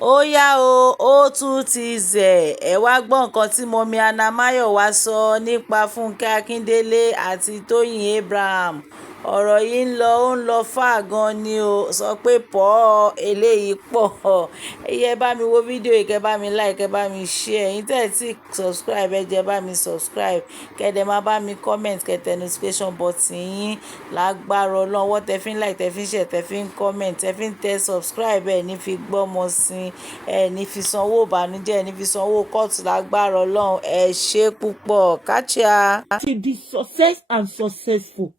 ó yá o ó tún ti zẹ̀ ẹ wá gbọ́ nǹkan tí mọ́mí Anna Máyọ̀wá sọ nípa Fúnkẹ́ Akíndélé àti Tóyìn Abraham ọ̀rọ̀ yìí ń lọ fà gan ni o sọ pé pọ̀ eléyìí pọ̀ ẹ̀yẹ bá mi wo fídíò yìí kẹ́ bá mi like kẹ́ bá mi share ẹ̀yin tẹ́ ẹ̀ tí subscribe ẹ jẹ́ bá mi subscribe kẹ́dẹ̀ má bá mi comment kẹ́tẹ̀ notification button yín lágbára Ọlọ́run ọwọ́ tẹ́ fi ń like tẹ́ fi ń share tẹ́ fi ń comment tẹ́ fi ń tẹ subscribe ẹ̀ ní fi gbọ́mọ sí ẹ̀ ní fi sanwó ìbànújẹ́ ẹ̀ ní fi sanwó kóòtù lágbára Ọlọ́run ẹ ṣé púpọ̀ káchíà. To be success and successful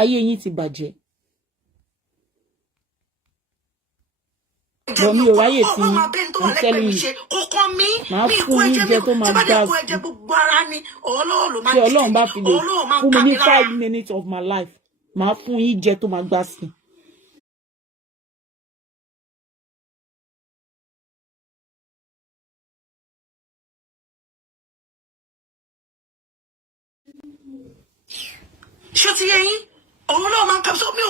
ayé yín ti bàjẹ́. Bọ̀ mi ò ráyè tí I'm telling you máa fún yín jẹ tó máa gbà sí tí Ọlọ́run bá fi lè fún mi ní 5 minutes of my life máa fún yín jẹ tó máa gbà sí. ṣó ti yé yín òun náà máa ń kọ́ mi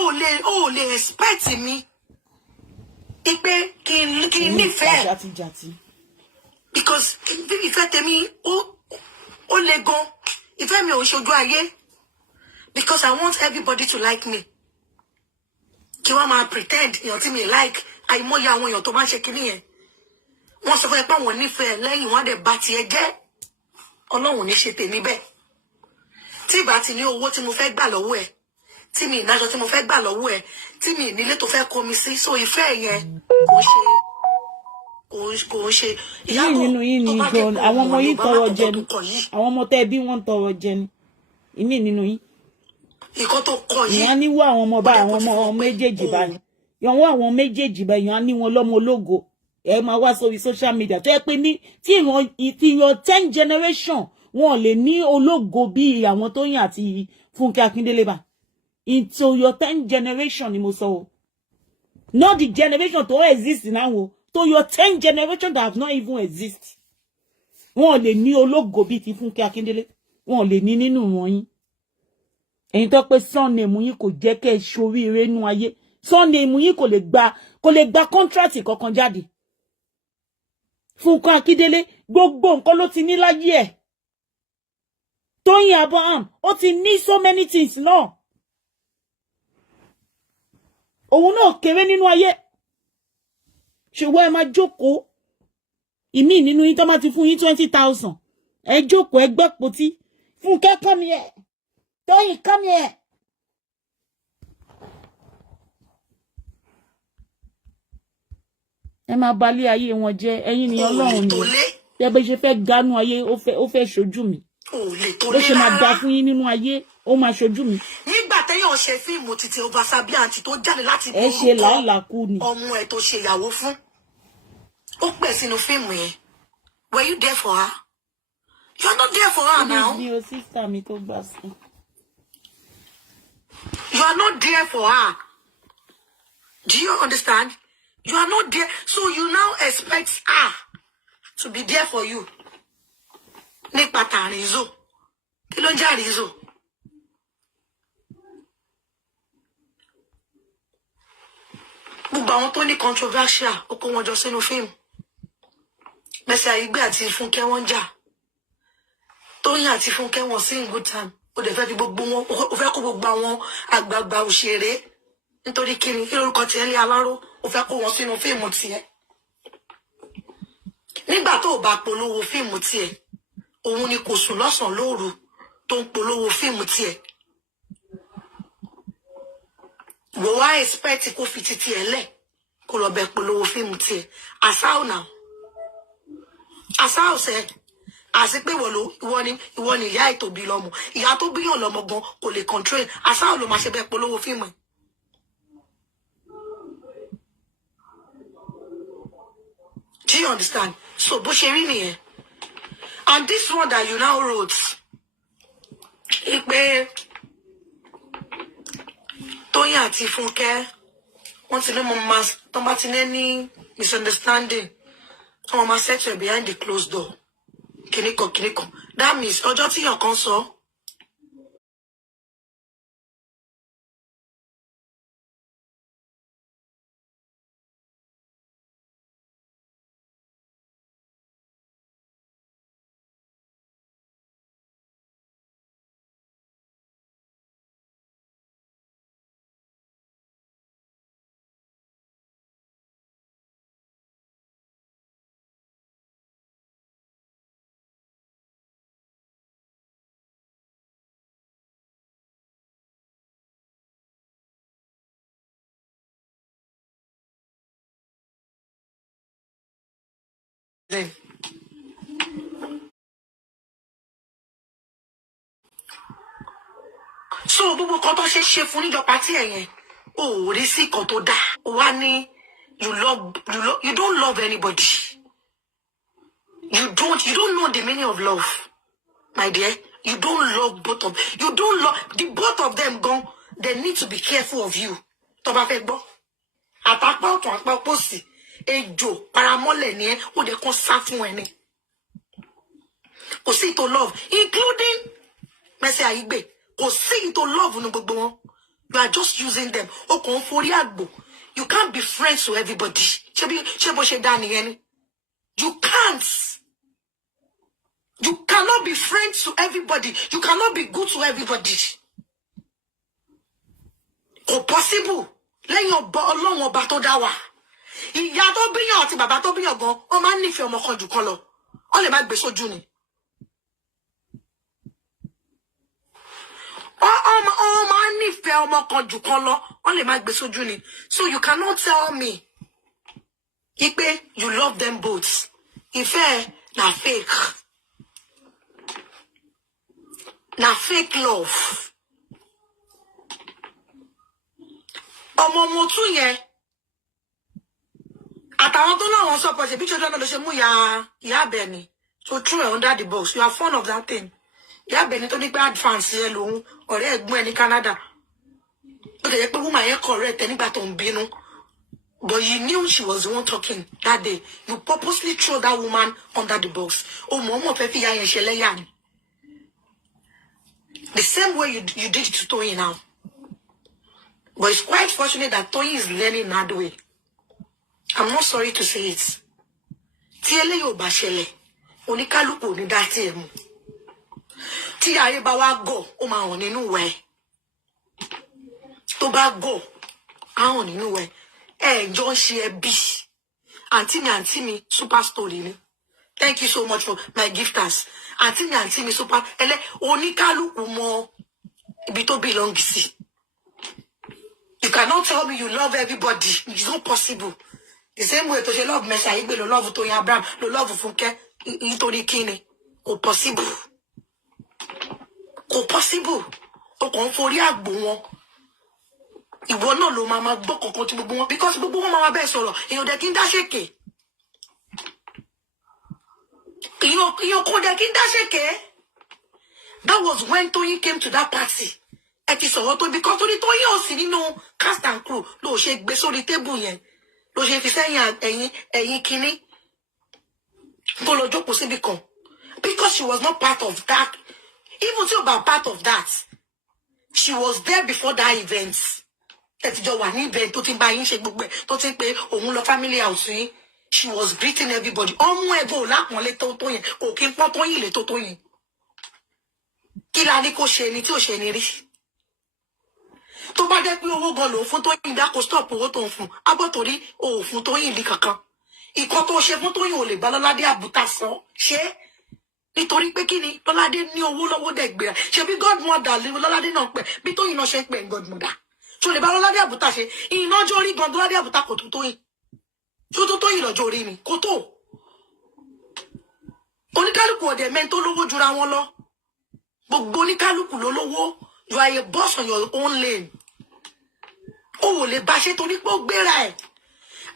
ò lè expect mi ipe kí n nífẹ̀ẹ́ because ìfẹ́ tèmi ó le gan ìfẹ́ mi ò ṣojú ayé because I want everybody to like me kí wọ́n máa pretend èèyàn tí mi like àìmọye àwọn èèyàn tó máa ń ṣe kinní yẹn wọ́n sọ fún ẹ pé àwọn nífẹ̀ẹ́ lẹ́yìn wọ́n á dẹ̀ bá tiẹ̀ jẹ́ Ọlọ́run ní ṣe tèmi bẹ́ẹ̀ tí ìbá ti ní owó tí mo fẹ́ gbà lọ́wọ́ ẹ̀ tí mi ìnájọ tí mo fẹ́ gbà lọ́wọ́ ẹ̀ tí mi ìnílé tó fẹ́ kó mi sí so ìfẹ́ yẹn kò ń ṣe ìyàbọ̀ nínú yín ni gan àwọn ọmọ yín tọrọ jẹ ni àwọn ọmọ tẹ́ bí wọ́n tọrọ jẹ ni ìmí nínú yín ìkọ́ tó kọ yìí ìyàn ní wá àwọn ọmọ bá àwọn ọmọ méjèèjì bá ní ìyàn wá àwọn méjèèjì bá ìyàn ní wọn lọ́mọ ológo ẹ máa wá sórí social media tó yẹ pé ní tí ìyàn 10 generation wọn ò lè ní ológo bí àwọn Tóyìn àti Fúnkẹ́ Akíndélé bá into your 10 generation ni mo sọ o not the generation tó exist now o to your 10 generation that have not even exist wọn ò lè ní ológo bí ti Fúnkẹ́ Akíndélé wọn ò lè ní nínú wọn yín ẹ̀yin tó pé surname yín kò jẹ́ kẹ́ ṣoríire nú ayé surname yín kò lè gba contract kankan jáde Fúnkẹ́ Akíndélé gbogbo nǹkan ló ti ní láyé ẹ̀ Tóyìn Abraham ó ti ní so many things náà òun náà kéré nínú ayé ṣùgbọ́n ẹ máa jókòó ìmí nínú yín tó máa ti fún yín 20,000 ẹ jókòó ẹ gbẹ́potí Fúnkẹ́ come here Tóyìn come here. ẹ máa balẹ̀ ayé wọn jẹ́ ẹ̀yin ni Ọlọ́run ni tẹ́ bẹ́ ṣe fẹ́ gánú ayé ó fẹ́ ṣojú mi bó ṣe máa dá fún yín nínú ayé ó máa ṣojú mi. nígbà téèyàn ṣe fíìmù títí Ọbaṣábí àǹtí tó jáde láti ẹ ṣe làálàkú ni ọmọ ẹ tó ṣe ìyàwó fún ó pè sínú fíìmù yẹn were you there for her? You are not there for her now. ní o sister mi tó gbà sí. You are not there for her. Do you understand? You are not there, so you now expect her to be there for you. Nípa tàrízò kí ló ń jẹ́ àrízò? Gbogbo àwọn tó ní controversial ó kó wọn jọ sínú fíìmù Mercy Aigbe àti Fúnkẹ́ wọ́n jà Tóyìn àti Fúnkẹ́ wọ́n sí in good time ó dẹ̀ fẹ́ fi gbogbo wọn ó fẹ́ kó gbogbo àwọn àgbààgbà òṣèré nítorí kíni kí lórúkọ tiẹ̀ lé aláró ó fẹ́ kó wọn sínú fíìmù tiẹ̀ nígbà tó bá polówó fíìmù tiẹ̀ òun ni kò sùn lọ́sàn-án lóru tó ń polówó fíìmù tiẹ̀ wò wá expect kó fi titi ẹ̀ lẹ̀ kó lọ bẹ polówó fíìmù tiẹ̀ àsáò náà àsáò sẹ́ àti pé ìwọ ni ìyá ètò bí lọ́mọ ìyá tó bíyàn lọ́mọ gan kò lè control àsáò ló máa ṣe bẹ polówó fíìmù ẹ̀. Do you understand? So bó ṣe rí nìyẹn. And this one that you now wrote, ipe Tóyìn àti Fúnkẹ́, wọ́n ti ní mo máa tó bá ti ní misunderstanding, wọ́n máa settle behind the closed door. Kìnìkan. That means ọjọ́ tí yàn kan sọ, So gbogbo kan tó ṣe fún níjọ party ẹ̀yẹn o rí sí kan tó dá wá ní you don't love anybody. You don't know the meaning of love, my dear. You don't love both of you don't love the both of them gone. They need to be careful of you. Tó bá fẹ́ gbọ́. Àtàpá ọ̀tún àpá òsì ejò paramọ́lẹ̀ ni ẹ́ ó dẹ̀ kàn sá fún ẹni. Kò sí to love, including Mercy Aigbe. Kò sí to love nu gbogbo wọn. You are just using them. O kàn forí àgbò. You can't be friends to everybody. Ṣé bó ṣe dá nìyẹn ni? You can't. You cannot be friends to everybody. You cannot be good to everybody. Kò possible. Lẹ́yìn Ọlọ́run ọba tó dá wa. Ìyá tó bíyàn àti bàbá tó bíyàn gan, wọ́n máa ń nífẹ̀ẹ́ ọmọ kan jù kan lọ. Wọ́n lè má gbé sójú ni. Wọ́n máa ń nífẹ̀ẹ́ ọmọ kan jù kan lọ. Wọ́n lè má gbé sójú ni. So you cannot tell me Ipe, you love them both. Ìfẹ́ na fake. Na fake love. Ọmọ mo tún yẹn. Àtàwọn tó náà wọ́n support ṣe bí children náà ló ṣe mú ìyá Bẹ̀ni. So true under the box. You are fond of that thing. Ìyá Bẹ̀ni tó ní pé advance yẹn lòun ọ̀rẹ́ ẹ̀gbọ́n ẹ̀ ní Canada. Ó tẹ̀yẹ pé woman yẹn correct ẹ̀ nígbà tó ń bínú. But you knew she was the one talking that day. You purposely throw that woman under the box. Oh, Momo Pepe ya Sheleyan. The same way you did it to Toyin now. But it's quite fortunate that Toyin is learning that way. I'm not sorry to say it. Tiele yo bashele. Onikaluku ni dati emu. Ti aye ba wa go. O ma on nínú we. To ba go. A on nínú we. John Shebi. Auntie me, super story ni. Thank you so much for my gifters. Auntie me, super. Ele, onikalu umo. Ibi to belong si. You cannot tell me you love everybody. It's not possible. The same way to love Mercy Aigbe, lo love to Abraham, lo love Funke, nítorí kíni. Kò possible. Kò possible. O kàn forí àgbò wọn. Ìwọ náà ló máa gbọ́ kankan tí gbogbo wọn because gbogbo wọn máa bẹ́ẹ̀ sọ̀rọ̀ èèyàn dẹ̀ kí ń dá ṣèké èèyàn kò dẹ̀ kí ń dá ṣèké. That was when Toyin came to that party. Ẹ ti sọ̀rọ̀ tó because torí Toyin ò sí nínú cast and crew ló ṣe gbé sórí tébù yẹn ló ṣe fi sẹ́yìn ẹ̀yìn kínní tó lọ jókòó síbi kan because she was not part of that. Even tí o bá part of that, she was there before that event. Ẹtìjọ wà ní event tó ti bá yín ṣe gbogbo ẹ̀ tó ti ń pe òun lọ family house yín. She was greeting everybody. Ọmú ẹ̀gbọ́n ò lápọ̀nlé tó yẹn kò kí n pọ́n tó yìn lé tó yẹn. Kí la ní kó ṣe ni tí ò ṣe ni rí. Tó bá jẹ́ pé owó gan lòun fún Tóyìn dákò stop owó tó ń fún abọ́ torí òun fún Tóyìn ní kankan. Ìkan tó ṣe fún Tóyìn ò lè bá Lọ́ládé àbúta sàn ṣe nítorí pé kí ni Lọ́ládé ní owó lọ́wọ́ dẹ̀ gbéra ṣe bí godmother Lọ́ládé náà pẹ̀ bí Tóyìn náà ṣe ń pẹ̀ godmother. So le ba Lọ́ládé àbúta ṣe ìnájọ́ orí gan Lọ́ládé àbúta kò tó Tóyìn. Tó tó Tóyìn lọ́jọ́ orí ni kò tó. Oníkálùkù ọ̀dẹ̀ mẹ́ni tó lówó jura wọn lọ. Gbogbo oníkálùkù ló lówó. You are a boss on your own lane. Oh, le bá ṣe torí pé ó gbéra ẹ̀.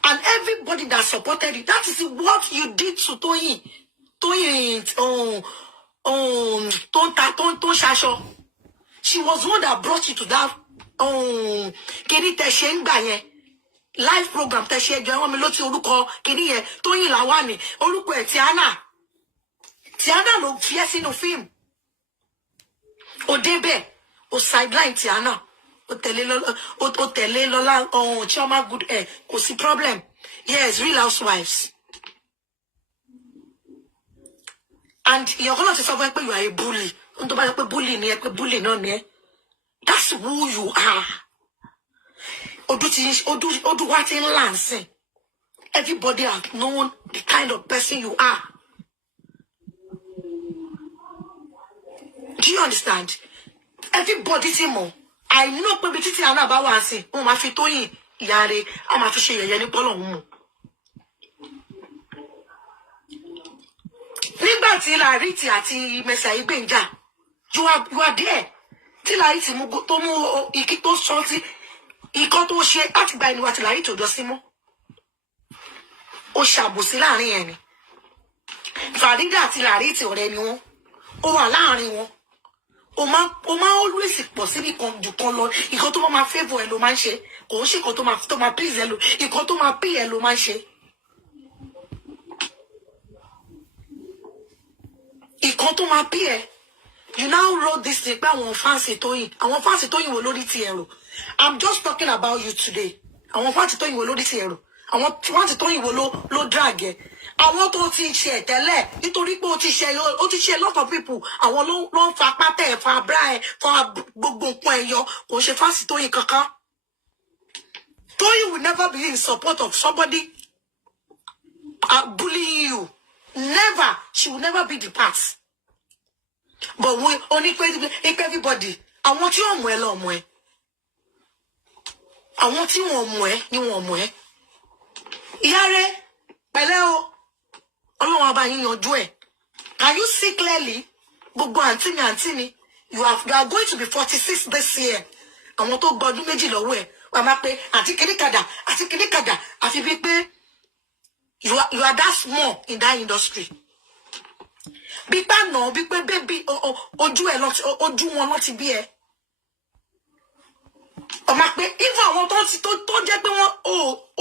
And everybody that supported you, that is what you did to Tóyìn. Tóyìn tó ṣaṣọ. She was one that brought you to that kini tẹ́ ṣe ń gbà yẹn. Live program tẹ́ ṣe ẹjọ́ ẹ̀wọ̀n mi ló ti orúkọ kini yẹn Tóyìn Lawani orúkọ ẹ̀ Tiana ló fi ẹ́ sínú fíìmù. Ó débẹ̀ ó sideline Tiana ó tẹ̀lé Lọ́lá Chioma good air kò sí problem. Yes, Real Housewives. And ìyẹn kọ́ náà ti sọ fún ẹ pé you are a bully. Ohun tó bá yẹ pé bully ni ẹ pé bully náà ni ẹ. That's who you are. Odu wa ti ń lansìn. Everybody has known the kind of person you are. Do you understand? Everybody ti mọ̀. I know pé bí títí àwọn àbá wá sí, wọ́n máa fi Tóyìn ìyá rẹ̀, a máa fi ṣe yẹ̀yẹ́ ní pọ́lọ̀ mú. nígbà tí Lariti àti Mercy Aigbe ń jà you are there tí Lariti mú tó mú ìkí tó sọ sí ìkan tó ṣe láti gba ẹni wa tí Lariti ò jọ sí mọ́ ó ṣàbòsí láàrin ẹni Farida àti Lariti ọ̀rẹ́ ni wọ́n ó wà láàrin wọn o máa always pọ̀ síbi kan jù kan lọ ìkan tó máa favour ẹ ló máa ń ṣe kò ń ṣe ìkan tó máa please ẹ ló ìkan tó máa pay ẹ ló máa ń ṣe ìkan tó máa pay ẹ you now wrote this thing pé àwọn fáǹsì Tóyìn wo lórí ti ẹ̀rọ I'm just talking about you today àwọn fáǹsì Tóyìn wo lórí ti ẹ̀rọ àwọn fáǹsì Tóyìn wo ló drag ẹ àwọn tó ti ṣe tẹ́lẹ̀ nítorí pé ó ti ṣe a lot of people àwọn ló ń fa pátá ẹ̀ fa bra ẹ̀ fa gbogbo nǹkan ẹ̀ yọ kò ṣe fáǹsì Tóyìn kankan Tóyìn will never be in support of somebody bullying you never she will never be the part but we only everybody àwọn tí wọ́n mú ẹ lọ mú ẹ àwọn tí wọ́n mú ẹ ni wọ́n mú ẹ ìyá rẹ pẹ̀lẹ́ o Ọlọ́run ọba yín yanjú ẹ can you see clearly gbogbo àǹtí mi you are going to be 46 this year àwọn tó gbọdún méjì lọ́wọ́ ẹ wà máa pé àti kìnnìkàdà àfi bí pé you are that small in that industry bí bá nà bí pé bébí ojú wọn lọ ti bí ẹ ọ máa pé even àwọn tó jẹ́ pé wọ́n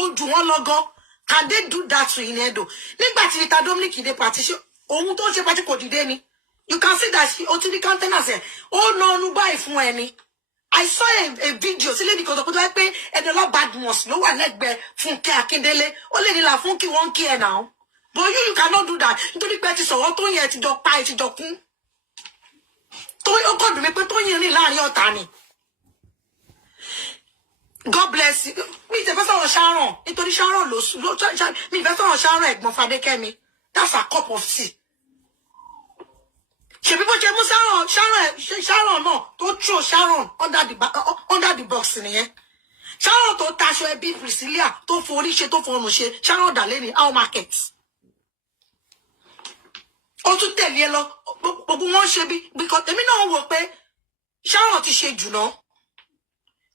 ojú wọn lọ gan can they do that to Inedo nígbà tí Rita Dominic dé party ṣe ohun tó ṣe party kò dìde ni you can see that ó ti ní countenance ẹ ó nà ọnu báyìí fún ẹni I saw a video sí lady kan tó kọjá pé Ẹniọlá Badmus ló wà lẹ́gbẹ̀ẹ́ Fúnkẹ́ Akíndélé ó lè nílà Fúnkẹ́ wọ́n kí ẹ náà but you cannot do that nítorí pé ti sọ̀rọ̀ tó yẹ ti jọ pa ti jọ kún tó ó kọ̀ dùn mí pé tó yẹn rìn láàrin ọ̀tá ni God bless you mi ìtẹ̀fẹ́ sọ̀rọ̀ Sharon nítorí Sharon mi ìfẹ́ sọ̀rọ̀ Sharon ẹ̀gbọ́n Fadékẹ́mi that's a cup of tea ṣebí bó ṣe mú Sharon náà tó throw Sharon under the box nìyẹn Sharon tó taṣọ ẹbí Priscilla tó forí ṣe tó fọrùn ṣe Sharon dàlẹ́ ní our market ó tún tẹ̀lé ẹ lọ gbogbo wọn ṣe bí because èmi náà wò pé Sharon ti ṣe jù náà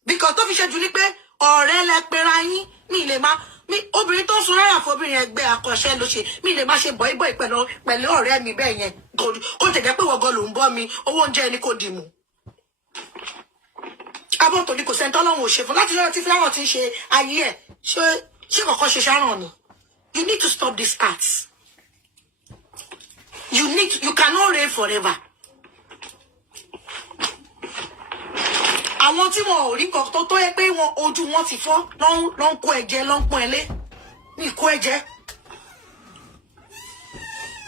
because tó fi ṣe jù ní pé ọ̀rẹ́ lẹ pera yín mi lè má mi obìnrin tó sun rárá fọbìnrin ẹgbẹ́ akọ́ṣẹ́ ló ṣe mi lè má ṣe bọ̀ìbọ̀ì pẹ̀lú ọ̀rẹ́ mi bẹ́ẹ̀ yẹn kó tẹ̀jẹ́ pé wọ́gọ́ ló ń bọ́ mi owó oúnjẹ ni kò dì mú abọ́ tòní kò sẹ́ńtọ́ lọ́wọ́ ṣe fún láti lọ́wọ́ tí Fúláwọ̀ ti ń ṣe ayé ẹ̀ ṣé kọ̀ọ̀kan ṣe Sharon ni you need to stop this art you cannot reign forever. Àwọn tí wọn ò rí nǹkan tó yẹ pé wọn ojú wọn ti fọ́ ló ń kó ẹ̀jẹ̀ ló ń pọ́n ẹlé ní ìkó ẹ̀jẹ̀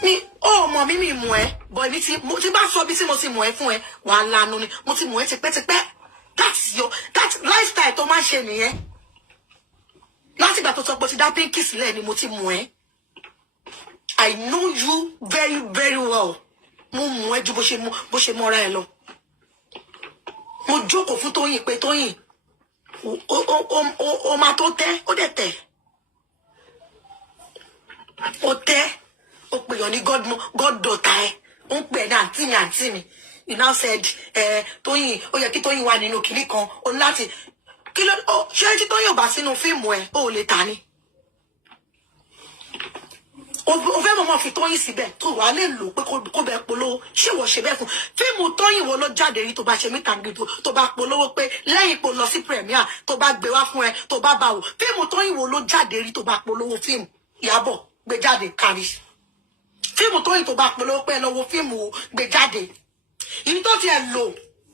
ní ó mọ̀ mí mi mọ̀ ẹ́ bọ̀ èmi tí bá sọ bí tí mo ti mọ̀ ẹ́ fún ẹ wà á lanu ni mo ti mọ̀ ẹ́ tipẹ́tipẹ́ that lifestyle tó máa ń ṣe nìyẹn láti ìgbà tó sọ pé ó ti dá Pinky sílẹ̀ ni mo ti mọ̀ ẹ́ I know you very very well mo mọ̀ ẹ́ ju bó ṣe mọ́ra ẹ lọ. Mo jókòó fún Tóyìn pé Tóyìn o máa tó tẹ́ ó dẹ̀ tẹ̀ ó tẹ́ ó pè yàn ní god daughter ẹ ó ń pè ní àǹtí mi you now said Tóyìn ó yẹ kí Tóyìn wà nínú kìnnì kan ó ní láti kí ló ṣé tí Tóyìn ò bá sínú fíìmù ẹ ó lè tà ní o fẹ́ mọ̀ fi Tóyìn síbẹ̀ tó wà lè lò pé kó bẹ polówó ṣé wọ́n ṣe bẹ́ẹ̀ fún fíìmù Tóyìn wo ló jáde rí tó bá ṣe mítà gbìdó tó bá polówó pé lẹ́yìn ipò lọ sí premier tó bá gbé wá fún ẹ tó bá bá wò fíìmù Tóyìn wo ló jáde rí tó bá polówó fíìmù Ìyábọ̀ gbé jáde kárí fíìmù Tóyìn tó bá polówó pé lọ́wọ́ fíìmù gbé jáde èyí tó tiẹ̀ lò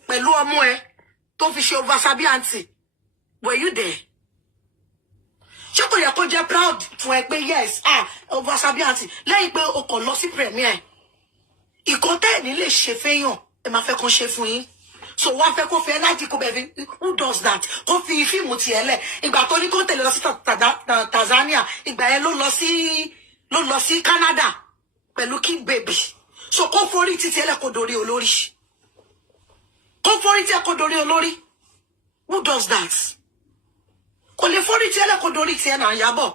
pẹ̀lú ọmọ ẹ tó fi ṣe oversabi aunty were you there? Ṣé kò yẹ kó jẹ́ proud fún ẹ pé yes oversabi aunty lẹ́yìn pé o kàn lọ sí premier ìkọ́tẹ́ ní lè ṣe fẹ́yàn ẹ máa fẹ́ kàn ṣe fún yín so wọ́n fẹ́ kó fẹ́ láti kó bẹ̀rẹ̀ who does that kó fi fíìmù tiẹ̀ lẹ̀ ìgbà tó ní kó tẹ̀lé lọ sí Tanzania ìgbà yẹn ló lọ sí Canada pẹ̀lú King Baby so kó forí títí ẹlẹ́ kó dorí olórí kó forí tí ẹ kó dorí olórí who does that kò lè forí tí ẹlẹ́ kó dorí tí ẹ náà Ìyábọ̀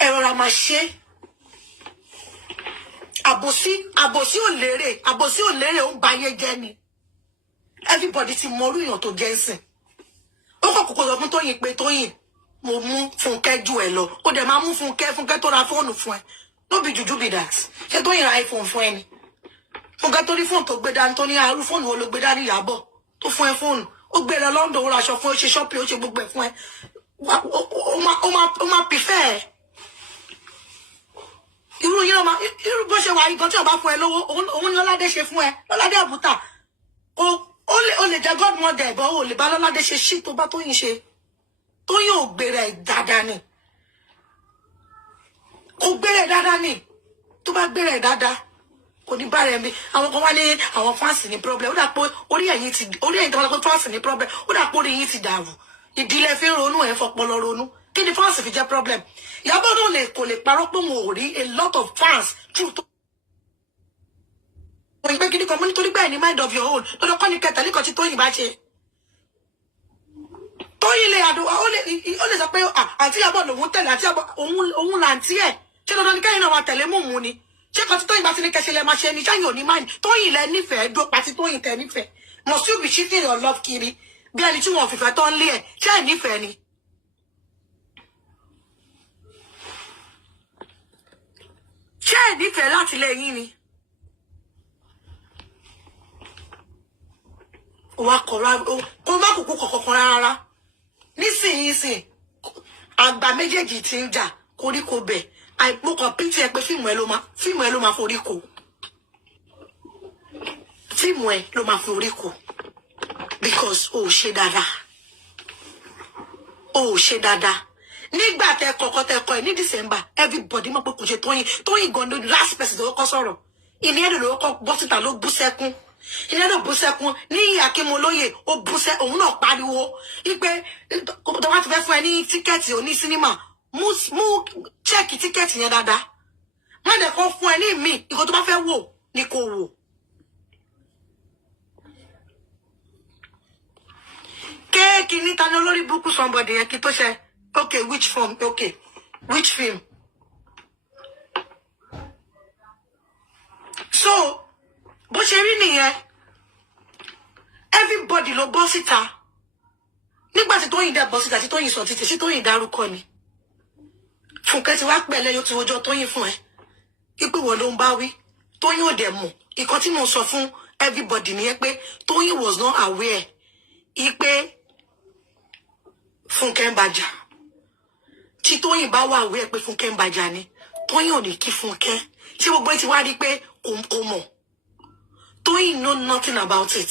ẹ rọra máa ṣe àbòsí ò lérè ó ń ba ayé jẹ́ ni. Everybody ti mọ orí èèyàn tó jẹ́ ńsìn. Ó kọ̀ kókó sọ fún Tóyìn pé Tóyìn mo mú Fúnkẹ́ ju ẹ lọ. Ó dẹ̀ máa mú Fúnkẹ́ tó ra fóònù fún ẹ. No be juju be that. Ṣé Tóyìn ra iPhone fún ẹ ni? Fúnkẹ́ tó ní fóònù tó gbé dání tó ní àrùn fóònù wo ló gbé dání Ìyábọ̀ tó fún ẹ fóònù. Ó gbé lọ London ó ra aṣọ fún ó ṣe shopping ó ṣe gbogbo ẹ̀ fún ẹ. Ó máa prefer ẹ. Irú yín ọmọ irú bó ṣe wà yìí gan tí ọba fún ẹ lówó òun ni Lọ́ládé ṣe fún ẹ Lọ́ládé àbútà ó lè jẹ godmother ẹ̀bọ̀ ó lè bá Lọ́ládé ṣe ṣí tó bá Tóyìn ṣe Tóyìn ò gbèrè dáadáa ni kò gbèrè dáadáa ni tó bá gbèrè dáadáa kò ní bá rẹ̀ mi àwọn kan wá ní àwọn fáǹsì ní problem ó dà pé orí ẹ̀yìn tó wá pé fáǹsì ní problem ó dà pé orí yín ti dàrú ìdílé fi ń ronú ẹ̀ fọpọlọ ronú kí ni fáǹsì fi jẹ́ problem Ìyábọ̀ náà kò lè parọ́ pé mo ò rí a lot of fans true tó. Wọ́n gbé gidi kan mọ́ nítorí bẹ́ẹ̀ ni mind of your own lọ́dọ̀ kọ́ ni kẹtàlí kan tí Tóyìn bá ṣe. Tóyìn lè àdúrà ó lè sọ pé àǹtí Ìyábọ̀ lòun tẹ̀lé àti òun làǹtí ẹ̀ ṣé dandan ni kẹ́yìn náà máa tẹ̀lé mú ni ṣé kan tí Tóyìn bá ti ní kẹsẹ̀ lẹ́ máa ṣe ni ṣáyìn ò ní mind Tóyìn lẹ nífẹ̀ẹ́ dó pàtí Tóyìn tẹ̀ nífẹ̀ẹ́ must you be shifting your love kiri bí ẹni tí wọ́n fìfẹ́ tán lé ẹ̀ ṣé ẹ̀ nífẹ̀ẹ́ ni. Ṣé ẹ̀ nífẹ̀ẹ́ láti lẹ́yìn ni. Wa kọ̀ra kó má kúkú kọ̀kọ̀kan rárá nísìnyìí àgbà méjèèjì ti ń jà koríko bẹ̀ àìpó kan pítí ẹ pé fíìmù ẹ ló máa foríko because o ò ṣe dáadáa nígbà tẹ kọ̀kọ́ tẹ kọ ẹ ní December everybody mọ̀ pé kò ṣe Tóyìn gan ló last person tó kọ́ sọ̀rọ̀ ìní ẹ̀dùn ló kọ́ bọ́ síta ló bú sẹ́kún ìní ẹ̀dùn bú sẹ́kún ní Akínmolóyè ó bú sẹ́ òun náà pariwo wípé tó bá ti fẹ́ fún ẹ ní tíkẹ́ẹ̀tì oní sínímà mú chẹ́ẹ̀kì tíkẹ́ẹ̀tì yẹn dáadáa má dẹ̀ kọ́ fún ẹ ní ìmí ìkó tó bá fẹ́ wò ni kò wò. kéèkì níta ní olórí burúkú somebody yẹn kí tó ṣe okay which film so bó ṣe rí nìyẹn everybody ló bọ́ síta nígbà tí Tóyìn dẹ̀ bọ́ síta tí Tóyìn sọ títí sí Tóyìn dárúkọ ni Fúnkẹ́ ti wá pẹ̀lẹ́ yóò ti wojọ́ Tóyìn fún ẹ ipò wọ́n ló ń bá wí Tóyìn ò dẹ̀ mọ̀ ìkan tí mo sọ fún everybody nìyẹn pé Tóyìn was not aware ipe Fúnkẹ́ ń bàjà tí Tóyìn bá wà aware pé Fúnkẹ́ ń bàjà ni Tóyìn ò ní kí Fúnkẹ́ tí gbogbo ti wá rí pé kò mọ̀ Tóyìn know nothing about it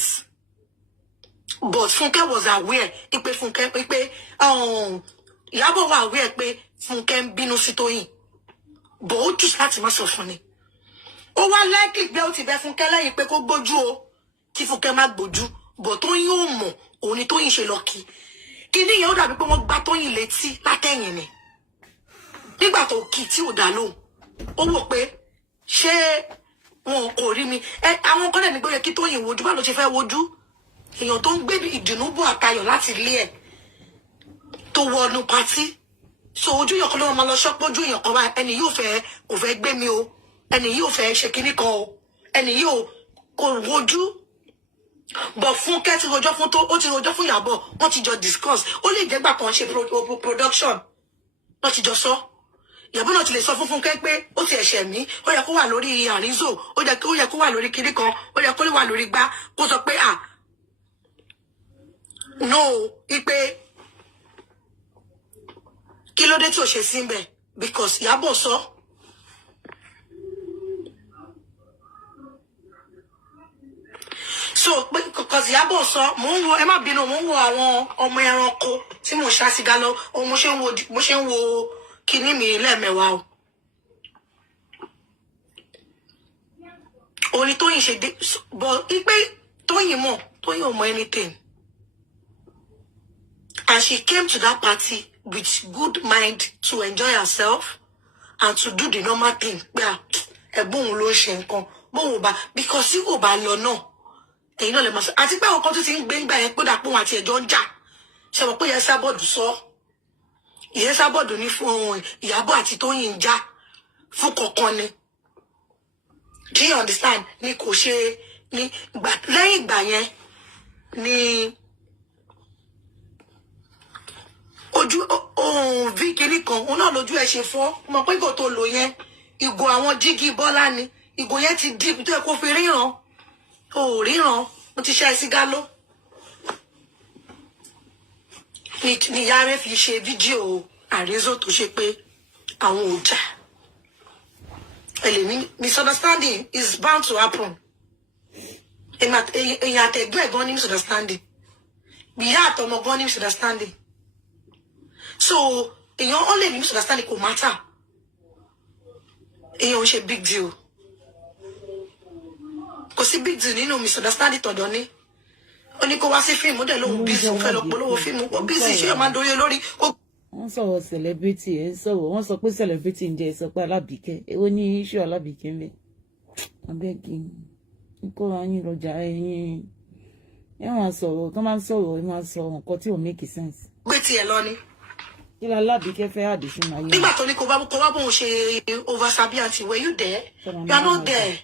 but Fúnkẹ́ was aware ipe Fúnkẹ́ pé Ìyábọ̀ wà aware pé Fúnkẹ́ ń bínú sí Tóyìn but ó jù láti má sọ fún ni ó wá lẹ́kì gbé ó ti bẹ Fúnkẹ́ lẹ́yìn pé kó gbójú o kí Fúnkẹ́ má gbójú but Tóyìn ò mọ̀ òun ni Tóyìn ṣe lọ kí níyẹn ó dàbí pé wọ́n gbá Tóyìn létí látẹ̀yìn ni nígbà tó kì tí ò dá lóhùn ó wò pé ṣé wọn kò rí mi àwọn kan dẹ̀ ní pé kí Tóyìn wojú bá ló ṣe fẹ́ wojú èèyàn tó ń gbé ìdùnnú bọ̀ àtayọ̀ láti ilé ẹ̀ tó wọnú patí so ojú yàn kan ló máa lọ ṣọ́pọ̀ ojú yàn kan báyìí ẹni yóò fẹ́ kò fẹ́ gbé mi o ẹni yóò fẹ́ ṣe kinní kan o ẹni yóò kò wojú bọ̀ Fúnkẹ́ ti rojọ́ fún ó ti rojọ́ fún Ìyábọ̀ wọ́n ti jọ discuss ó lè jẹ́gbà kan ṣe production wọ́n ti jọ sọ Ìyábọ̀ náà ti lè sọ fún Fúnkẹ́ pé ó ti ẹ̀ṣẹ̀ mí ó yẹ kó wà lórí àrízò ó yẹ kó wà lórí kinní kan ó yẹ kó wà lórí gbá kó sọ pé no ipe kí ló dé tí ò ṣe sí mbẹ because Ìyábọ̀ sọ so because Ìyábọ̀ sọ mò ń wo ẹ má bínú mò ń wo àwọn ọmọ ẹranko tí mò ń ṣàṣìgá lọ mo ṣe ń wo kíní mi lẹ́ẹ̀mẹ́wàá o òní Tóyìn ṣe dé but ipe Tóyìn ò mọ̀ anything and she came to that party with good mind to enjoy herself and to do the normal thing pé ẹ̀gbọ́n òun ló ń ṣe nǹkan bóun ò bá because tí kò bá lọ náà ẹ̀yin náà lè máa sọ àti pé àwọn kan tó ti ń gbé ńgbà yẹn pé dàpọ̀ àti ẹ̀jọ́ ń jà ṣe mọ̀ pé ìyẹn sábọ̀dù sọ ìyẹn sábọ̀dù ní fún Ìyábọ̀ àti Tóyìn ń jà fún kọ̀ọ̀kan ni do you understand ni kò ṣe ni lẹ́yìn ìgbà yẹn ni ojú vi kini kan òun náà lójú ẹ ṣe fọ́ mọ̀ pé kò tó lò yẹn ìgò àwọn jígì Bọ́lá ni ìgò yẹn ti dí tó yẹ kó fi ríran ò ríran mo ti ṣe ẹ sí gálọ́ ni Yare fi ṣe fídíò àrízó tó ṣe pé àwọn ò jà misunderstanding is bound to happen èèyàn àtẹ̀gbọ́n ẹ̀gbọ́n ní misunderstanding ìyá àtọmọ gan ní misunderstanding so èèyàn ó lè ní misunderstanding kò matter èèyàn ò ṣe big deal kò sí big deal nínú misunderstanding tọ̀dọ̀ ní ó ní kó wá sí fíìmù ó dẹ̀ lóhun busy fẹ́ lọ polówó fíìmù ó busy ṣé ẹ máa dorí olórí. wọ́n sọ̀rọ̀ celebrity ẹ̀ sọ̀rọ̀ wọ́n sọ pé celebrity ń jẹ́ ẹ sọ pé Alábìíkẹ́ èwo ní iṣu Alábìíkẹ́ mẹ́ abẹ́kí kóra yín lọ́jà ẹ̀yìn ẹ máa sọ̀rọ̀ tó máa ń sọ̀rọ̀ ẹ máa sọ nǹkan tí ò make sense. gbé tiẹ̀ lọ ni. kí la Alábìíkẹ́ fẹ́ àdìsún ayé. nígbà tó ní kó bá bóun ṣe oversabi àti were you there you are not there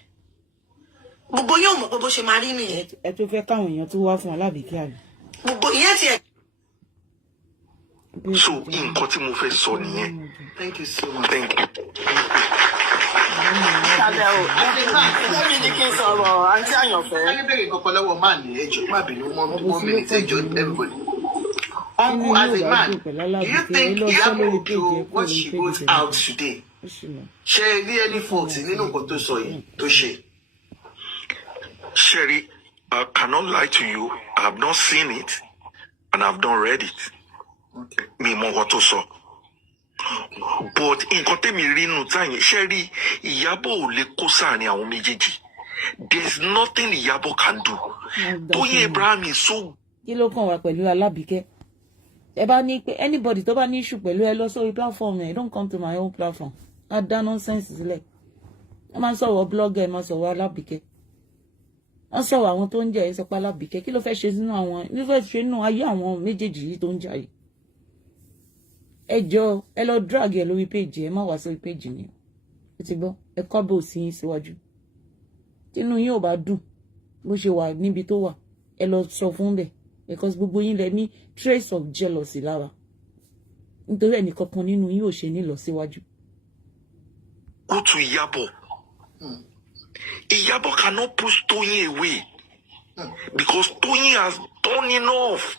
gbogbo yóò mọ̀ pé bó ṣe máa rí nìyẹn. ẹ tó fẹ́ káwọn èèyàn tó wá fún Alábìíkẹ́ àlè. gbogbo ìyẹn tiẹ̀. So nǹkan tí mo fẹ́ sọ nìyẹn. Thank you so much. Thank you. Ṣàlẹ̀ o, ẹ̀mí ni kí n sọ̀rọ̀ àǹtí àyànfẹ́. Ẹni bèrè kankan lọ́wọ́ máa ní ẹjọ́ má bínú one minute ẹjọ́ everybody. Uncle as a man, do you think Iyabo Ojo what she wrote out today? Ṣé ẹ rí any fault nínú nǹkan tó sọ yìí tó ṣe? Sherry, I cannot lie to you. I have not seen it and I have not read it. Mi mọ nǹkan tó sọ. But nǹkan tẹ́mi rí nù táyìn Sherry Iyabo ò lè kó sáàrin àwọn méjèèjì. There's nothing Iyabo can do. Tóyìn Abraham is so. Kí ló kàn wá pẹ̀lú Alábìíkẹ́? Ẹ bá ní pé anybody tó bá ní issue pẹ̀lú ẹ lọ sórí platform ẹ don't come to my own platform. A dá nonsense sílẹ̀. Ẹ máa ń sọ̀rọ̀ blogger ẹ máa sọ̀rọ̀ Alábìíkẹ́. Wọ́n sọ̀rọ̀ àwọn tó ń jà ẹ sọ pé Alábìíkẹ́ kí ló fẹ́ ṣe nínú àwọn ló fẹ́ ṣe nínú ayé àwọn méjèèjì yìí tó ń jà yìí. Ẹ jọ̀ọ́ ẹ lọ drag ẹ lórí page ẹ má wá sórí page ni. Ẹ ti gbọ́ ẹ kọ́ bó sí yín síwájú. Tínú yín ò bá dùn bó ṣe wà níbi tó wà ẹ lọ sọ fún bẹ́ẹ̀ because gbogbo yín lẹ ní trace of jealousy lára. Nítorí ẹnì kankan nínú yín ò ṣe ní lọ síwájú. Go to Iyabo. Iyabo cannot push Toyin away because Toyin has done enough.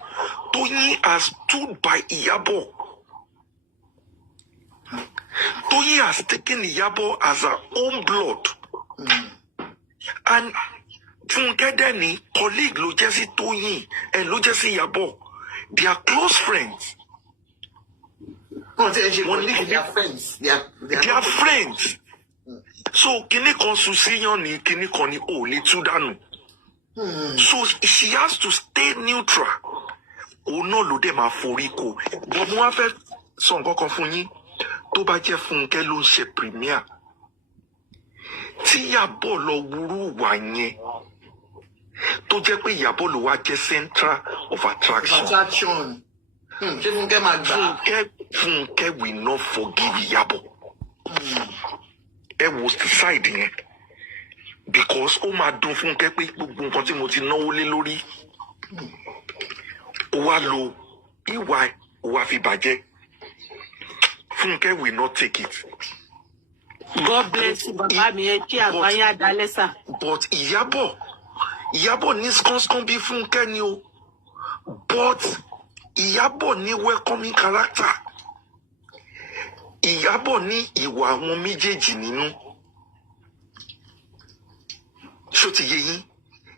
Toyin has stood by Iyabo. Toyin has taken Iyabo as her own blood. And Funke Deni, colleague ló jẹ́ sí Toyin and ló jẹ́ sí Iyabo. They are close friends. No, they are friends. They are friends. So kini kan susiyan ni kini kan ni o le tú dànù. So she has to stay neutral. O náà ló dé máa forí kò. But mo wá fẹ́ sọ nǹkan kan fún yín tó bá jẹ́ Fúnkẹ́ ló ń ṣe premier. Tí Iyabo lọ wúrú wà yẹn tó jẹ́ pé Iyabo ló wá jẹ́ central of attraction. Ṣé Fúnkẹ́ máa gbà? Fúnkẹ́ will not forgive Iyabo. Ẹ wo side yẹn because ó máa dùn Fúnkẹ́ pé gbogbo nǹkan tí mo ti náwó lé lórí ó wá lo ìwà ó wá fi bàjẹ́. Fúnkẹ́ will not take it. God bless you bàbá mi ẹ kí àgbáyé àdálẹ́sà. But Iyabo ní skánskán bí Fúnkẹ́ ni o. But Iyabo ní welcoming character. Iyabo ní ìwà àwọn méjèèjì nínú. Ṣó ti yé yín?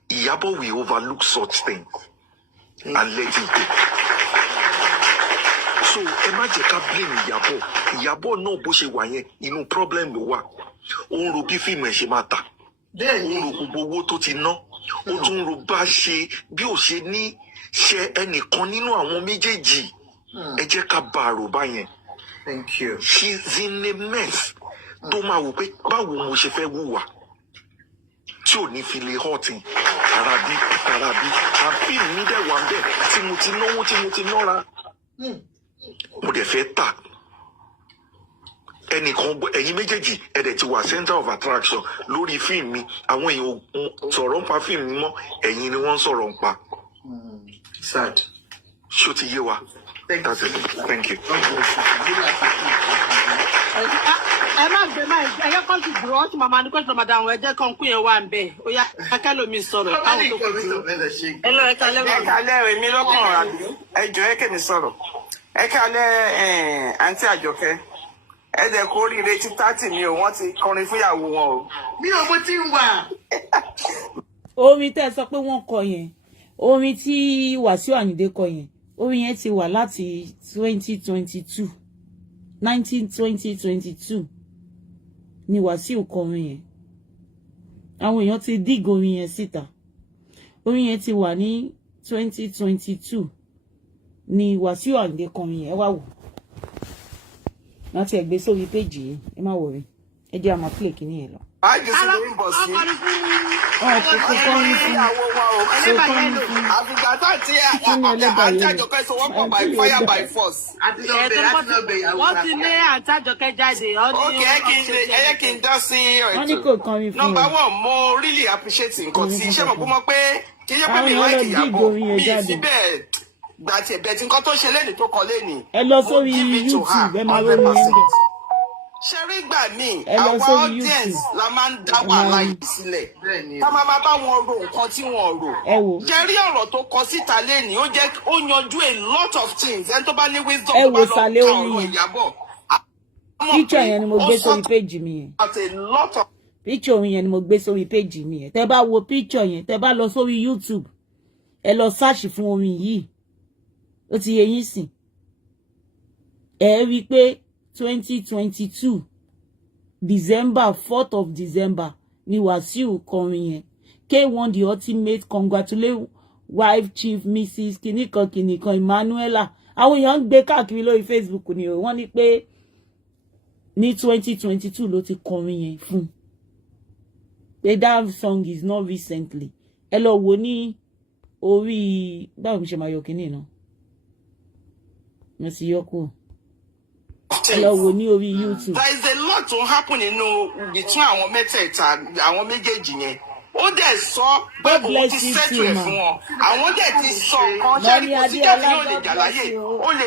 Iyabo will overlook such things and let it go. So ẹ má jẹ́ ká blame Iyabo. Iyabo náà bó ṣe wà yẹn inú problem ló wà. Ó ń ro bí fíìmù ẹ̀ ṣe máa tà. Ó ń ro gbogbo owó tó ti ná. Ó tún ń ro bá ṣe bí ò ṣe ní ṣe ẹnìkan nínú àwọn méjèèjì. Ẹ jẹ́ ká bá a rò báyẹn. Thank you. She's in a mess. Tó máa wò pé báwo mo ṣe fẹ́ wùwà tí ò ní fi lè họ́ọ̀tì tàràbí. Àfihàn mi dẹ̀ wà bẹ́ẹ̀ tí mo ti náwó tí mo ti nọ́ra. Mo dẹ̀ fẹ́ tà. ẹnìkan ẹ̀yin méjèèjì ẹ̀dẹ̀ ti wà center of attraction lórí fíìmù mi àwọn èèyàn sọ̀rọ̀ ń pa fíìmù mi mọ́ ẹ̀yin ni wọ́n ń sọ̀rọ̀ ń pa. Sad. Ṣó ti yé wa. That's it. Thank you. Ẹ má gbé máa ẹyẹ kan ti dúró ọtí màmá ní kọ́sìtò màdà àwọn ẹ̀jẹ̀ kan kú yẹn wà ń bẹ̀ ó yá akẹ́lòmí sọ̀rọ̀ káwọn tó kù dúró. Ẹ lọ ẹ̀ka lẹ́wọ̀n. Ẹ̀ka lẹ́rìn mi lọ́kàn àbí ẹjọ́ ẹ̀kẹ́ mi sọ̀rọ̀. Ẹ̀ka lẹ́ àǹtí Àjọkẹ́. Ẹ̀dẹ̀ kó oríire tí 30 mi ò wọ́n ti kọrin fúnyàwó wọn o. Mi ò mọ tí ń wà. Orin tẹ́ sọ pé wọ́n kọ yẹn orin tí Wàsíù Àyìndé kọ yẹn orin yẹn ti wà láti 2022 2022 ni Wàsíù kọ orin yẹn àwọn èèyàn ti dig orin yẹn síta orin yẹn ti wà ní 2022 ni Wàsíù Àyìndé kọ orin yẹn ẹ wá wò láti ẹgbẹ́ sórí péjì yìí ẹ má wọrí ẹ jẹ́ àmọ́ play kìíní yẹn lọ. Báàgì sí lórí bọ̀ sí. Kókó kọrin fún ìyàwó wa o. Àfìgbà tá àti Àjọkẹ́ sọ wọ́n pọ̀ by fire by force. Wọ́n ti lé àǹtí Àjọkẹ́ jáde. Ok, ẹ kí n dá sí wọ́n ní kò kọrin fún Number one, mo really appreciate nǹkan tí iṣẹ́ mọ̀ kó mọ̀ pé kí iṣẹ́ pé mi láìkì ìyàbọ̀ mi sí bẹ́ẹ̀ gbà tí ẹ̀bẹ̀ tí nǹkan tó ṣe lẹ́nìí tó kọ lẹ́nìí. ẹ lọ sórí YouTube ẹ máa lórí yẹn bẹ̀. Ṣẹ́rí gbà mí, àwọn audience la máa ń dá wàhálà yìí sílẹ̀. Ká máa bá wọn ro nǹkan tí wọ́n rò. Ṣẹ́rí ọ̀rọ̀ tó kọ síta lẹ́nìí, ó yanjú a lot of things. Ẹni tó bá ní wisdom tó bá lọ ká ọ̀rọ̀ Ìyábọ̀. Picture yẹn ni mo gbé sórí péjì mi yẹn. Picture orin yẹn ni mo gbé sórí péjì mi yẹn. Tẹ́ bá wo picture yẹn, tẹ́ bá lọ sórí YouTube, ẹ lọ search fún orin yìí. Ó ti yé yín sìn. Ẹ rí pé 2022 December 4th of December ni Wàsíù kọrin yẹn K1 the ultimate congratulate wife chief Mrs. kìnìkan Emmanuela àwọn èèyàn ń gbé káàkiri lórí Facebook ni o wọ́n ní pé ní 2022 ló ti kọrin yẹn fún pé that song is not recently ẹ lọ wò ní orí báwo mi ṣe máa yọ kíní náà mo sì yọ kúrò. Hello, wò ní orí YouTube. There is a lot to happen between àwọn mẹ́tẹ̀ẹ̀ta àwọn méjèèjì yẹn. Ó dẹ̀ sọ pé òun ti settle ẹ̀ fún wọn. Àwọn dẹ̀ ti sọ kan ṣẹ́ni kò sí jáde yóò lè jà láyé. Ó lè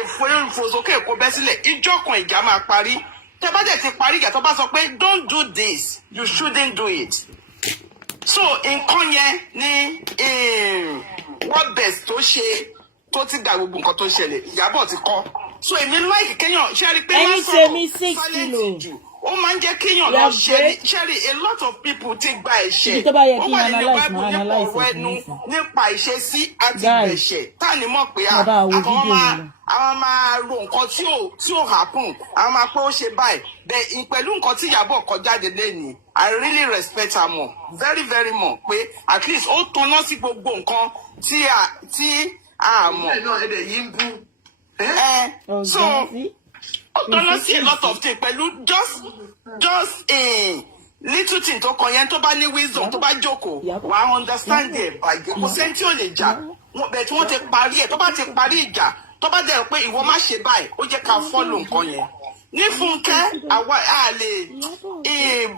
fò sókè kó bẹ́ sílẹ̀. Ìjọ kan ìjà máa parí. Tẹ́ bá dẹ̀ ti parí ìjà tó bá sọ pé don't do this, you shouldn't do it. So nǹkan yẹn ni what best tó ṣe tó ti gbà gbogbo nǹkan tó ṣẹlẹ̀ Ìyábọ̀ ti kọ́. So èmi láìkì kéèyàn ṣẹ́rí pé wọ́n sọ̀rọ̀ silent jù ó máa ń jẹ́ kéèyàn lọ ṣẹ́rí a lot of people ti gba ẹ̀ṣẹ̀ ó wà nínú Bible nípa ọ̀rọ̀ ẹnu nípa ìṣesí àti ìgbẹ̀ṣẹ̀ tá ní mọ̀ pé àwọn máa ro nǹkan tí ò happen àwọn máa pé ó ṣe báyìí bẹ́ẹ̀ pẹ̀lú nǹkan tí Ìyábọ̀ kọ jáde lẹ́nìí I really respect her more very very more pé at least ó tanná sí gbogbo nǹkan tí a mọ̀. So don't see a lot of things pẹ̀lú just a little thing tó kàn yẹn tó bá ní wisdom tó bá jókòó wà á understand ẹ̀ bàjẹ́ kò sẹ́ni tí ò lè jà bẹ́ẹ̀ tí wọ́n ti parí ẹ̀ tó bá ti parí ìjà tó bá dẹ̀ pé ìwọ má ṣe báyìí ó jẹ́ ká follow nǹkan yẹn ní Fúnkẹ́ àwa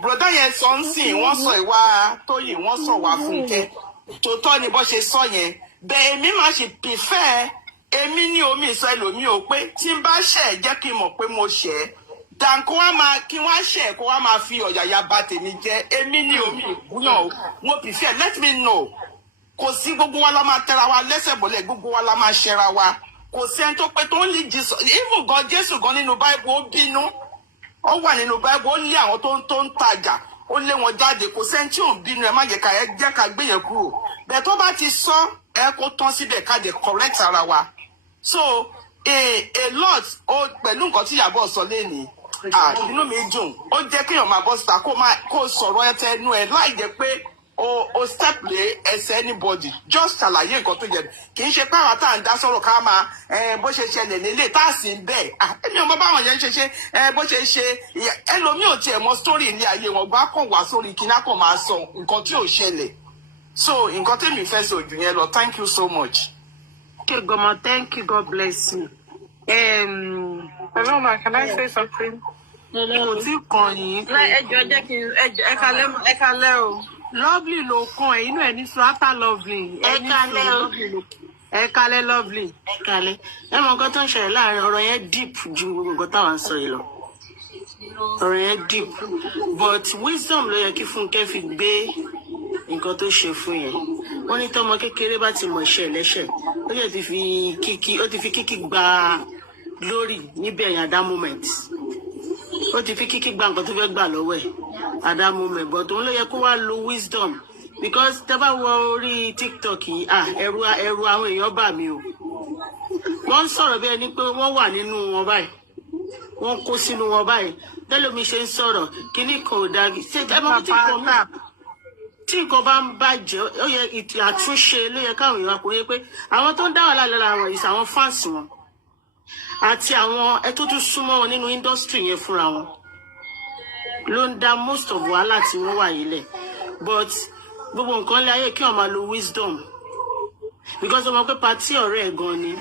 broda yẹn sọ ń sìn wọ́n sọ ìwà Tóyìn wọ́n sọ wà Fúnkẹ́ tòótọ́ ni bó ṣe sọ yẹn bẹ́ẹ̀ èmi máa ṣe prefer èmi ní omi ìsọ ẹlòmíì ò pé tí n bá ṣẹ̀ jẹ́ kí n mọ̀ pé mo ṣẹ̀ dànkó wá máa kí wá ṣẹ̀ kó wá máa fi ọ̀yàyà bà tèmi jẹ́ èmi ní omi ìgúnyàn o mo prefer let me know kò sí gbogbo wa la máa tẹra wa lẹ́sẹ̀ bọ́lẹ̀ gbogbo wa la máa ṣẹra wa kò sí ẹni tó pé tó ń lè Jésù even gan Jésù gan nínú Bible ó bínú ó wà nínú Bible ó lé àwọn tó ń tajà ó lé wọn jáde kò sẹ́ni tí ò ń bínú ẹ má jẹ́ ká gbé yẹn kúrò bẹ́ẹ̀ tó bá ti sọ ẹ kó tán síbẹ̀ ká dé correct ara wa. So a lot pẹ̀lú nǹkan tí Ìyábọ̀ sọ lẹ́nìí inú mi dùn ó jẹ́ kéèyàn máa bọ́ síta kó sọ̀rọ̀ ẹtẹnu ẹ̀ láì jẹ́ pé o step lé ẹsẹ̀ anybody just ṣàlàyé nǹkan tó jẹ kì í ṣe pé àwọn tá à ń dá sọ̀rọ̀ ká máa bó ṣe ṣẹlẹ̀ nílé tá à sì ń bẹ̀ ẹni ọmọ báwọn yẹn ń ṣe bó ṣe ṣe ẹlòmíì ò tiẹ̀ mọ story ilé ayé wọn gbọ́ kàn wá sórí kíná kàn máa sọ nǹkan tí ò ṣẹlẹ̀ so nǹkan tèmi fẹ́ sọ jù yẹn lọ thank you so much. Okay, Goma, thank you. God bless you. Hello, ma. Can I say something? kò tí kàn yín. ẹjọ jẹ́ kí ẹ kalẹ́ o lovely ló kàn ẹ inú ẹ ní sọ after lovely. ẹ kalẹ́ lovely. ẹ kalẹ́ ẹ mọ nǹkan tó ń ṣẹlẹ̀ láàrin ọ̀rọ̀ yẹn deep ju gbogbo nǹkan táwọn ń sọ yìí lọ ọ̀rọ̀ yẹn deep but wisdom ló yẹ kí Fúnkẹ́ fi gbé nǹkan tó ṣe fún yẹn wọ́n ní tọ́mọ kékeré bá ti mọ̀ iṣẹ́ ẹlẹ́ṣẹ̀ ó yẹ ti fi kíkí gba glory níbẹ̀ yẹn at that moment ó ti fi kíkí gba nǹkan tó fẹ́ gbà lọ́wọ́ ẹ̀ at that moment but òun ló yẹ kó wá lo wisdom because tẹ́ bá wọ orí TikTok yìí ẹ̀rù àwọn èèyàn bà mí o wọ́n ń sọ̀rọ̀ bí ẹni pé wọ́n wà nínú wọn báyìí wọ́n kó sínú wọn báyìí tẹ́lómi ṣe ń sọ̀rọ̀ kíní kan ò dáa ṣe ẹ mọ̀ tí nǹkan bá ń bàjẹ́ ó yẹ àtúnṣe ló yẹ káwọn èèyàn kò yẹ pé àwọn tó ń dá wàhálà lára àwọn ìsà àwọn fáǹsì wọn àti àwọn ẹ tó tún súnmọ́ wọn nínú indọ́sítírì yẹn fúnra wọn ló ń dá most of wàhálà tí wọ́n wà yìí lẹ̀ but gbogbo nǹkan lé ayé kí wọ́n máa lo wisdom because ọmọ pé pàtí ọ̀rẹ́ ẹ̀ gan ni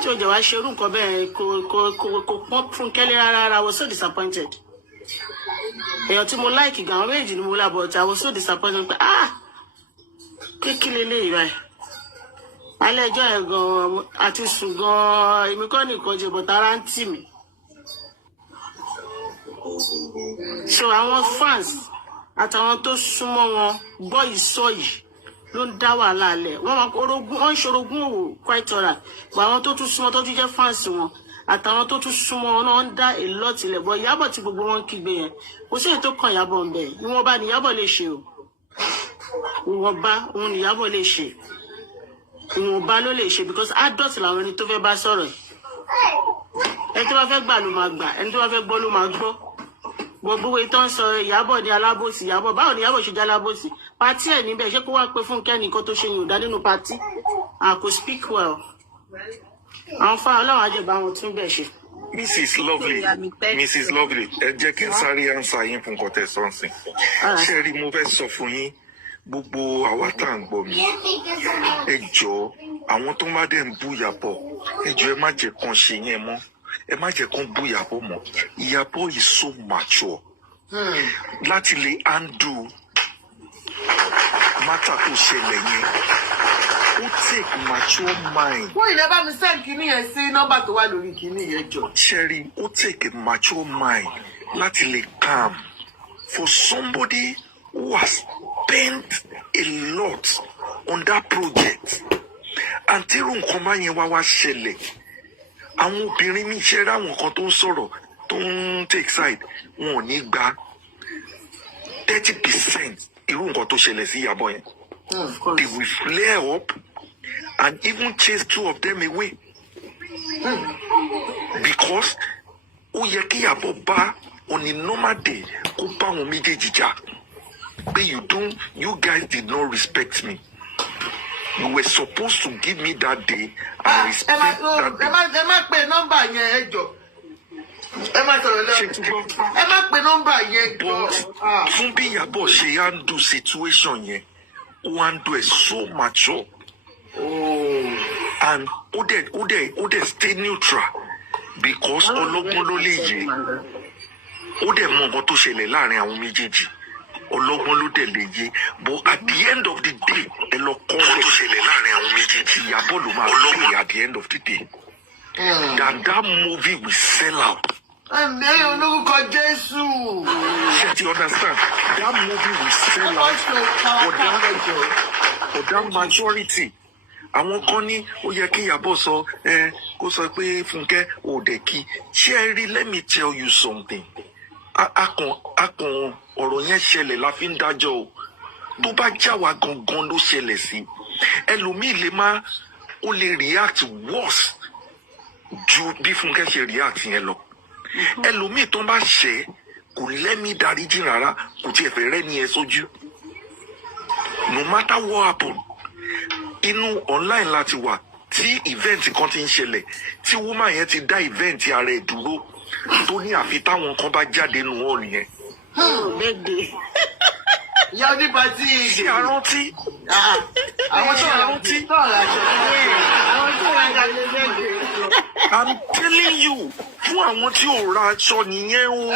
tí ó jẹ́ wá ṣerú nǹkan bẹ́ẹ̀ kò pọ́n Fúnkẹ́ rárá I was so disappointed èèyàn tí mo láìkì gan àwọn méjì ni mo là but I was so disappointed pé kékeré lè rà ẹ̀ alẹ́ ẹjọ́ ẹ̀ gan àti sùn gan èmi kọ́ nìkan jẹ but ara ń tì mí so àwọn fans àtàwọn tó súnmọ́ wọn gbọ́ ìsọ yìí ló ń dá wàhálà lẹ̀ wọ́n ń ṣorogún òwò quite alright but àwọn tó tún súnmọ́ tó tún jẹ́ fans wọn àtàwọn tó tún súnmọ́ wọn náà ń dá èlò tilẹ̀ bọ́ Ìyábọ̀ tí gbogbo wọn kígbe yẹn kò sí èyí tó kàn Ìyábọ̀ ń bẹ̀ ìwọ̀nba ni Ìyábọ̀ lè ṣe o ìwọ̀nba òun ni Ìyábọ̀ lè ṣe ìwọ̀nba ló lè ṣe because adult làwọn ẹni tó fẹ́ bá sọ̀rọ̀ ẹni tó bá fẹ́ gbà ló máa gbà ẹni tó bá fẹ́ gbọ́ ló máa gbọ́ gbogbo ìtọ́ ń sọ Ìyábọ̀ ní alábòsí Ìyábọ̀ báwo ni Ìyábọ̀ ṣe jẹ́ alábòsí pátí ẹ̀ níbẹ̀ ṣé kó wá pé Fúnkẹ́ nìkan tó ṣe yòǹda nínú pátí kò speak well àwọn fáwọn ọlọ́run àjẹbá wọn tún bẹ̀ ṣe. Mrs. Lovely ẹ jẹ́ kí n sáré ansa yín fún nǹkan tẹ́ sọ́nsìn ṣé rí mo fẹ́ sọ fún yín gbogbo àwa tá à ń gbọ́ mi ẹ jọ̀ọ́ àwọn tó má dẹ̀ ń bú Ìyábọ̀ ẹ jọ̀ọ́ ẹ má jẹ́ kán ṣe yẹn mọ́ ẹ má jẹ́ kán bú Ìyábọ̀ mọ́ Ìyábọ̀ is so mature láti lè handle mátà tó ṣẹlẹ̀ yẹn ó take mature mind. wọ́n ìlẹ̀ bá mi send kínní yẹn sí nọ́mbà tó wà lórí kínní yẹn jọ. Sherry ó take a mature mind láti lè calm for somebody who has spent a lot on that project and tí irú nǹkan bá yẹn wá ṣẹlẹ̀ àwọn obìnrin mi ṣe ráwọn kan tó ń sọ̀rọ̀ tó ń take side wọn ò ní gba 30% irú nǹkan tó ṣẹlẹ̀ sí Ìyábọ̀ yẹn. They will flare up and even chase two of them away. Because ó yẹ kí Ìyábọ̀ bá on a normal day kó bá wọn méjèèjì jà. But you guys did not respect me. You were supposed to give me that day and respect that day. ẹ má pe nọ́mbà yẹn ẹ jọ. ẹ má sọ̀rọ̀ lẹ́yìn. ẹ má pe nọ́mbà yẹn jọ. Fún bí Ìyábọ̀ ṣe handle situation yẹn, ó handle ẹ̀ so mature. And ó dẹ̀ stay neutral because ọlọ́gbọ́n ló lè yé. Ó dẹ̀ mọ nǹkan tó ṣẹlẹ̀ láàrin àwọn méjèèjì. Ọlọ́gbọ́n ló dẹ̀ lè yé. But at the end of the day, ẹ lọ kọ́ ọ́ tó ṣẹlẹ̀ láàrin àwọn méjèèjì. Ìyábọ̀ ló máa pay at the end of the day. That movie will sell out. Ẹ̀mí olórúkọ Jésù. Ṣé you understand? That movie will sell out for that majority. Àwọn kan ní ó yẹ kí Ìyábọ̀ sọ kó sọ pé Fúnkẹ́ ò dẹ̀ kí. Sherry, let me tell you something. Akàn ọ̀rọ̀ yẹn ṣẹlẹ̀ la fi ń dájọ́ o. Tó bá já wa gangan ló ṣẹlẹ̀ sí. Ẹlòmíì lè má ó lè react worse ju bí Fúnkẹ́ ṣe react yẹn lọ. Ẹlòmíì tó bá ṣẹ̀ kò lẹ́mí dáríjì rárá kò tiẹ̀ fẹ́ rẹ́ni ẹ sójú. No matter what happen inú online láti wà tí event kan ti ń ṣẹlẹ̀ tí woman yẹn ti dá event ara ẹ̀ dúró tó ní àfi táwọn kan bá jáde nù ọ́ nìyẹn. ìyá onípatí. ṣé àrántí? àwọn tó rántí. àwọn tó I'm telling you, fún àwọn tí ò ra aṣọ nìyẹn o.